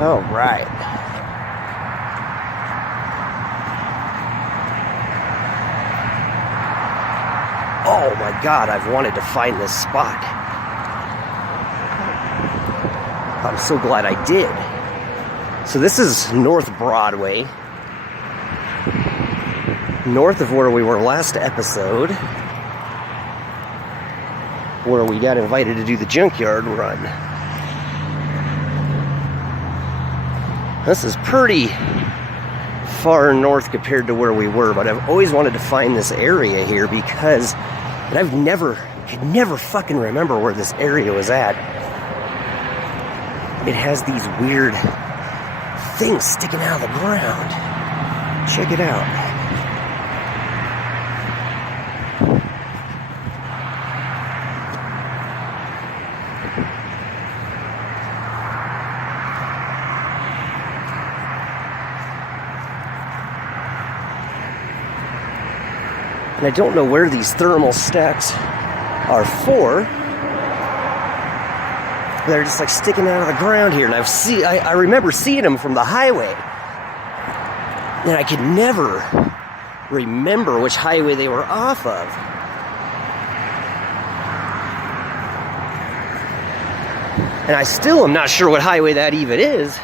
All right. Oh my God, I've wanted to find this spot. I'm so glad I did. So this is North Broadway, north of where we were last episode, where we got invited to do the junkyard run. This is pretty far north compared to where we were, but I've always wanted to find this area here because I could never fucking remember where this area was at. It has these weird things sticking out of the ground. Check it out. And I don't know where these thermal stacks are for. They're just like sticking out of the ground here. And I remember seeing them from the highway. And I could never remember which highway they were off of. And I still am not sure what highway that even is.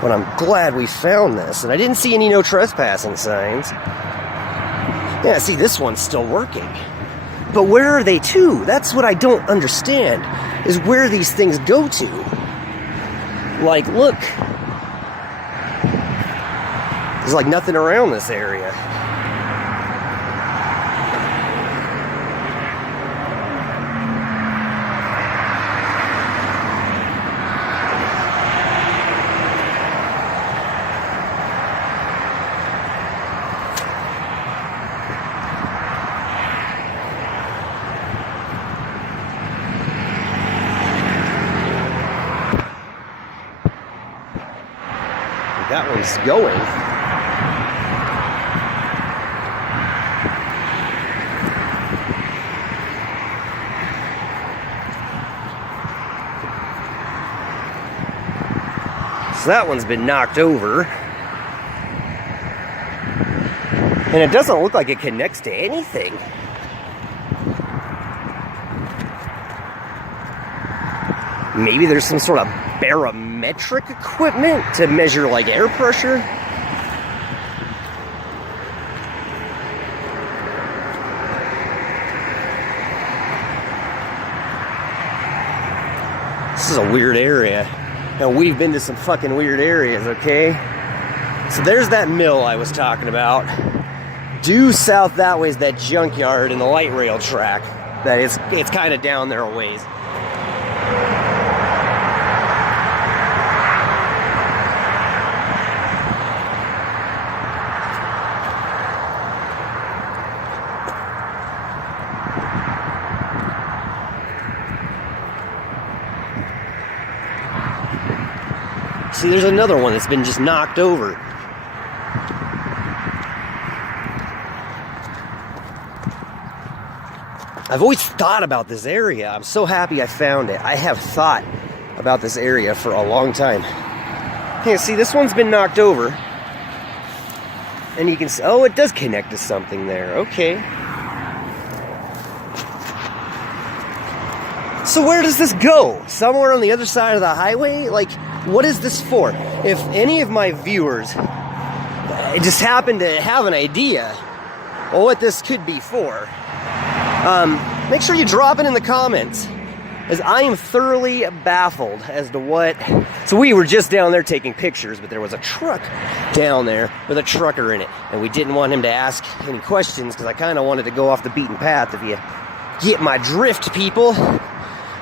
But I'm glad we found this. And I didn't see any no trespassing signs. Yeah, see, this one's still working. But where are they to? That's what I don't understand, is where these things go to. Like, look. There's like nothing around this area. That one's going. So that one's been knocked over. And it doesn't look like it connects to anything. Maybe there's some sort of barometric equipment to measure like air pressure. This is a weird area. Now we've been to some fucking weird areas, okay? So there's that mill I was talking about. Due south that way is that junkyard and the light rail track. That it's kind of down there a ways. See, there's another one that's been just knocked over. I've always thought about this area. I'm so happy I found it. I have thought about this area for a long time. Okay, see, this one's been knocked over. And you can see, oh, it does connect to something there. Okay. So where does this go? Somewhere on the other side of the highway? Like, what is this for? If any of my viewers just happen to have an idea of what this could be for, make sure you drop it in the comments, as I am thoroughly baffled as to what... So we were just down there taking pictures, but there was a truck down there with a trucker in it, and we didn't want him to ask any questions because I kind of wanted to go off the beaten path, if you get my drift, people.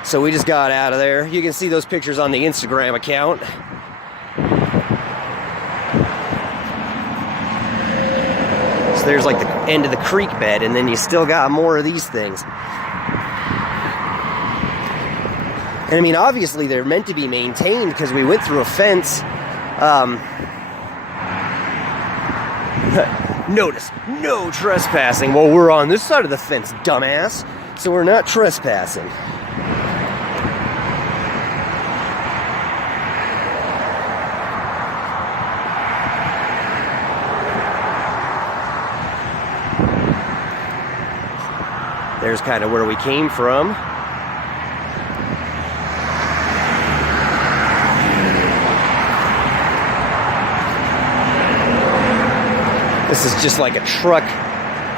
So we just got out of there. You can see those pictures on the Instagram account. So there's like the end of the creek bed, and then you still got more of these things. And I mean, obviously they're meant to be maintained because we went through a fence. Notice, no trespassing. Well, we're on this side of the fence, dumbass. So we're not trespassing. There's kind of where we came from. This is just like a truck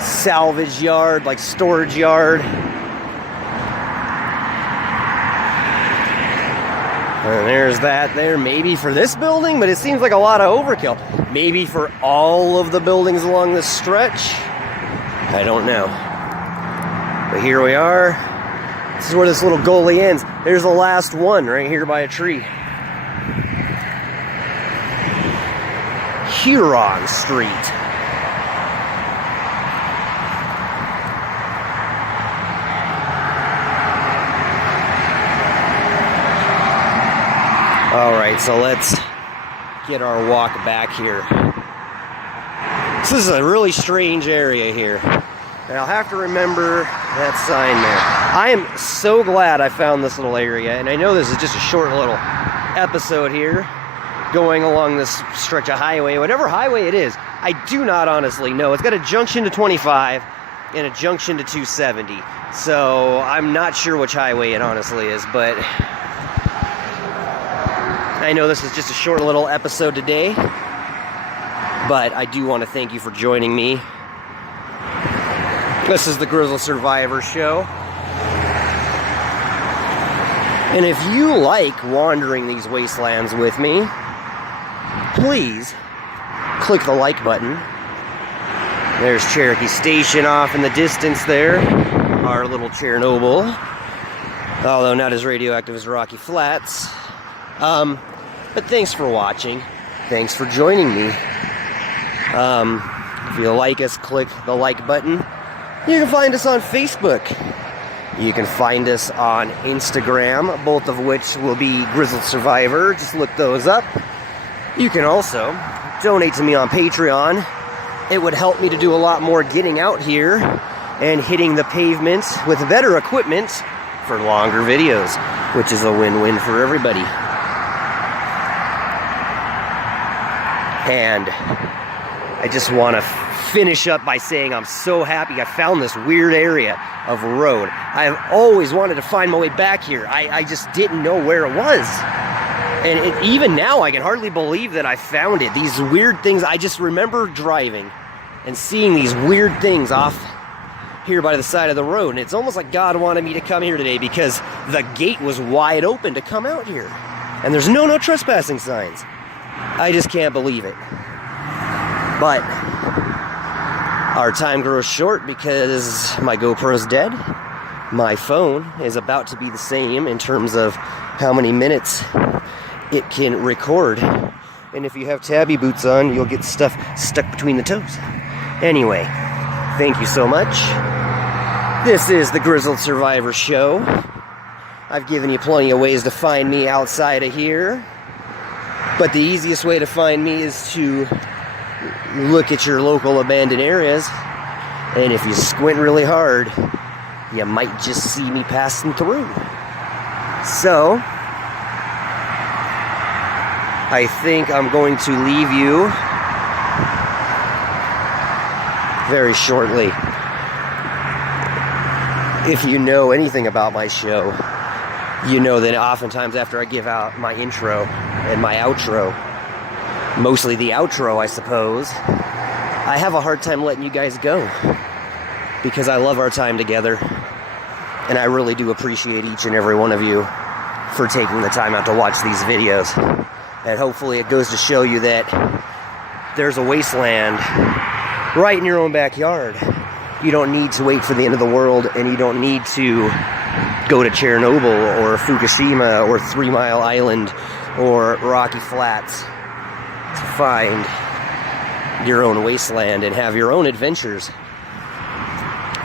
salvage yard, like storage yard. And there's that there, maybe for this building, but it seems like a lot of overkill. Maybe for all of the buildings along this stretch. I don't know. But here we are. This is where this little gully ends. There's the last one right here by a tree. Huron Street. All right, so let's get our walk back here. This is a really strange area here. And I'll have to remember that sign there. I am so glad I found this little area, and I know this is just a short little episode here, going along this stretch of highway, whatever highway it is. I do not honestly know. It's got a junction to 25 and a junction to 270. So I'm not sure which highway it honestly is, but I know this is just a short little episode today, but I do want to thank you for joining me. This is the Grizzled Survivor Show. And if you like wandering these wastelands with me, please click the like button. There's Cherokee Station off in the distance there. Our little Chernobyl. Although not as radioactive as Rocky Flats. But thanks for watching. Thanks for joining me. If you like us, click the like button. You can find us on Facebook. You can find us on Instagram, both of which will be Grizzled Survivor. Just look those up. You can also donate to me on Patreon. It would help me to do a lot more getting out here and hitting the pavement with better equipment for longer videos, which is a win-win for everybody. And I just want to finish up by saying I'm so happy I found this weird area of road. I've always wanted to find my way back here. I just didn't know where it was. And even now, I can hardly believe that I found it. These weird things, I just remember driving and seeing these weird things off here by the side of the road. And it's almost like God wanted me to come here today because the gate was wide open to come out here. And there's no trespassing signs. I just can't believe it. But our time grows short because my GoPro's dead. My phone is about to be the same in terms of how many minutes it can record. And if you have tabby boots on, you'll get stuff stuck between the toes. Anyway, thank you so much. This is the Grizzled Survivor Show. I've given you plenty of ways to find me outside of here. But the easiest way to find me is to look at your local abandoned areas. And if you squint really hard, you might just see me passing through. So, I think I'm going to leave you very shortly. If you know anything about my show, you know that oftentimes after I give out my intro and my outro, mostly the outro, I suppose, I have a hard time letting you guys go because I love our time together, and I really do appreciate each and every one of you for taking the time out to watch these videos. And hopefully it goes to show you that there's a wasteland right in your own backyard. You don't need to wait for the end of the world, and you don't need to go to Chernobyl or Fukushima or 3 Mile Island or Rocky Flats to find your own wasteland and have your own adventures.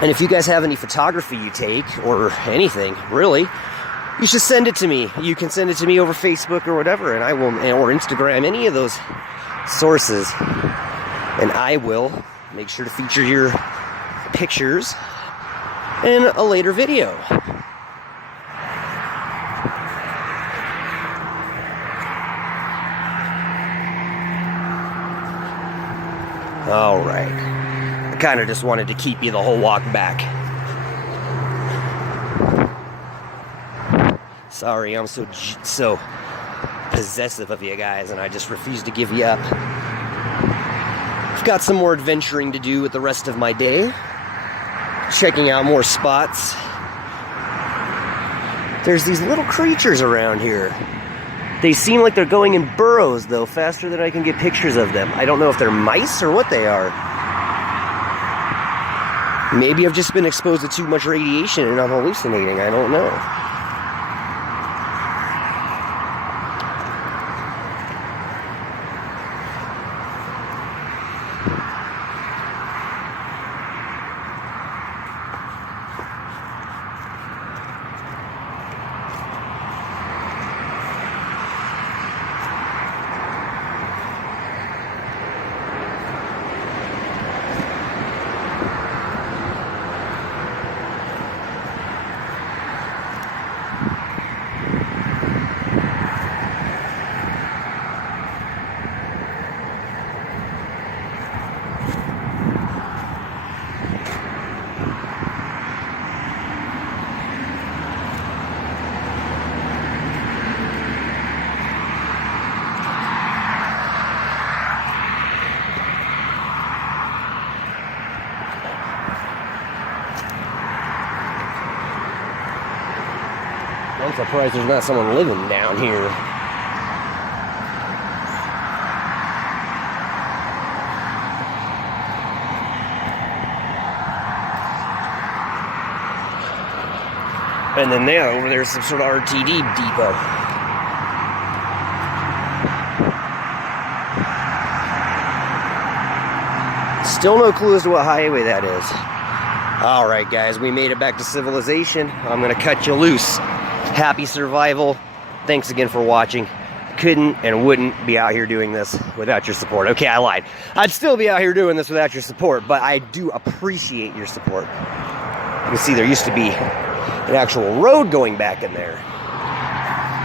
And if you guys have any photography you take or anything, really, you should send it to me. You can send it to me over Facebook or whatever, and I will, or Instagram, any of those sources, and I will make sure to feature your pictures in a later video. All right. I kind of just wanted to keep you the whole walk back. Sorry, I'm so possessive of you guys, and I just refuse to give you up. I've got some more adventuring to do with the rest of my day. Checking out more spots. There's these little creatures around here. They seem like they're going in burrows, though, faster than I can get pictures of them. I don't know if they're mice or what they are. Maybe I've just been exposed to too much radiation and I'm hallucinating. I don't know. I'm surprised there's not someone living down here. And then there, over there's some sort of RTD depot. Still no clue as to what highway that is. Alright guys, we made it back to civilization. I'm gonna cut you loose. Happy survival. Thanks again for watching. Couldn't and wouldn't be out here doing this without your support. Okay, I lied. I'd still be out here doing this without your support, but I do appreciate your support. You can see there used to be an actual road going back in there.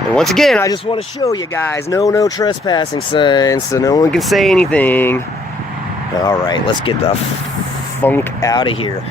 And once again, I just want to show you guys, no trespassing signs, so no one can say anything. All right, let's get the funk out of here.